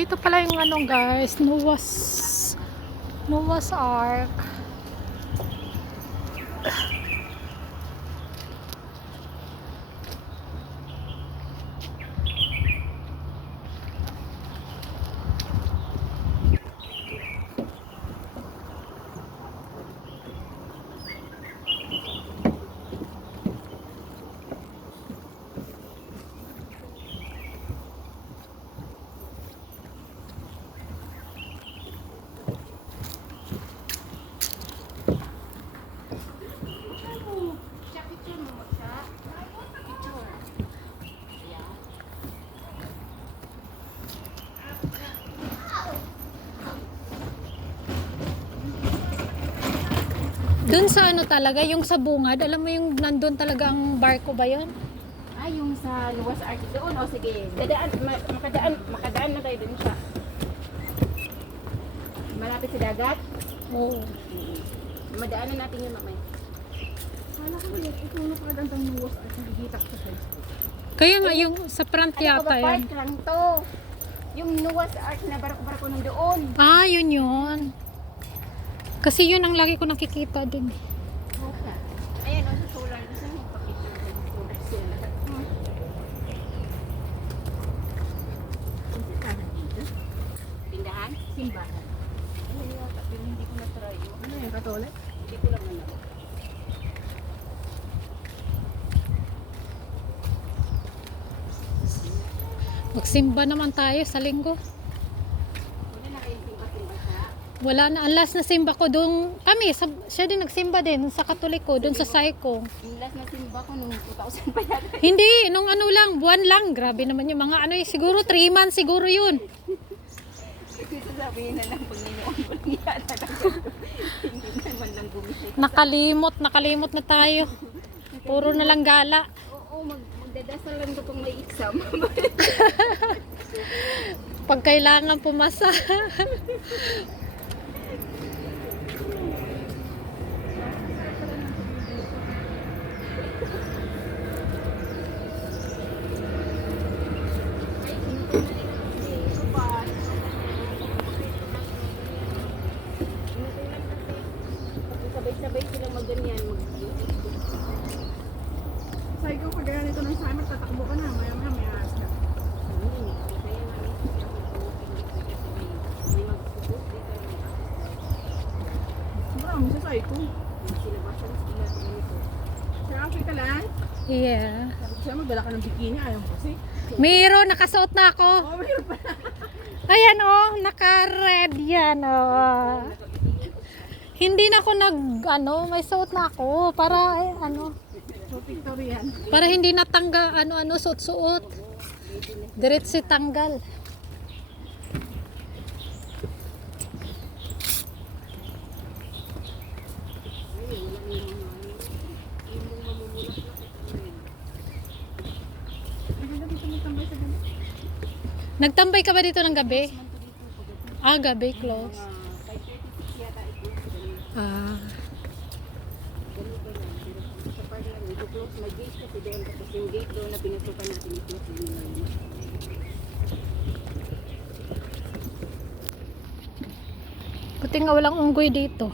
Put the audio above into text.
Dito pala yung ano guys, Noah's Ark. Dun sa ano talaga, yung sa bungad, alam mo yung nandun talaga ang barko ba yun? Ah, yung sa Noah's Ark doon. O sige, makadaan na tayo dun siya. Malapit sa dagat. Oo. Madaanan natin yun mamaya. Kala ko ito na pagandang Noah's Ark na higitak sa Facebook. Kaya nga yung sa front yata Ano yan. part lang to. Yung Noah's Ark na barko-barko nung doon. Ah, yun. Kasi yun ang lagi ko nakikita din. Okay. Ayan, o sa solar. Gusto mo magpapicture sa solar sila. Tindahan dito? Tindahan? Simbahan. Ano yun yata? Pero hindi ko na-try yun. Ano yun? Katolik? Hindi ko lang alam. Magsimba naman tayo sa linggo. Wala na kayong simba-simba siya. Wala na. Ang last na simba ko doon, siya din nagsimba din sa Katoliko, doon sa Saiko. Yung last na simba ko nung 2000 pa yata. Hindi, nung ano lang, buwan lang. Grabe naman yung mga ano, siguro 3 months siguro yun. Kasi sasabihin na lang pag ninoon mo lang yata lang. Hindi naman lang gumising. Nakalimot na tayo. Puro na lang gala. Oo, magdadasal lang ko pang may exam. Pag kailangan pumasa. Sabay-sabay silang magganyan. Sabi ko, pag ganito ng summer, tatakbo ka na. Maya-maya, may aras ka. Marami sa sabi ko. Sa Africa ka lang? Yeah. Sabi ko siya, magdala ka ng bikini. Ayaw ko kasi. Miro, nakasuot na ako. Oh, mayroon pa. Ayan oh, naka-red yan oh. Hindi na ako may suot na ako para So, Victorian. para hindi natangga suot-suot. Diretso tanggal. Nagtambay ka ba dito ng gabi? Ah, gabi close. Ah. May gate kasi doon, tapos yung gate doon na pinasukan natin ito. Buti nga walang unggoy dito.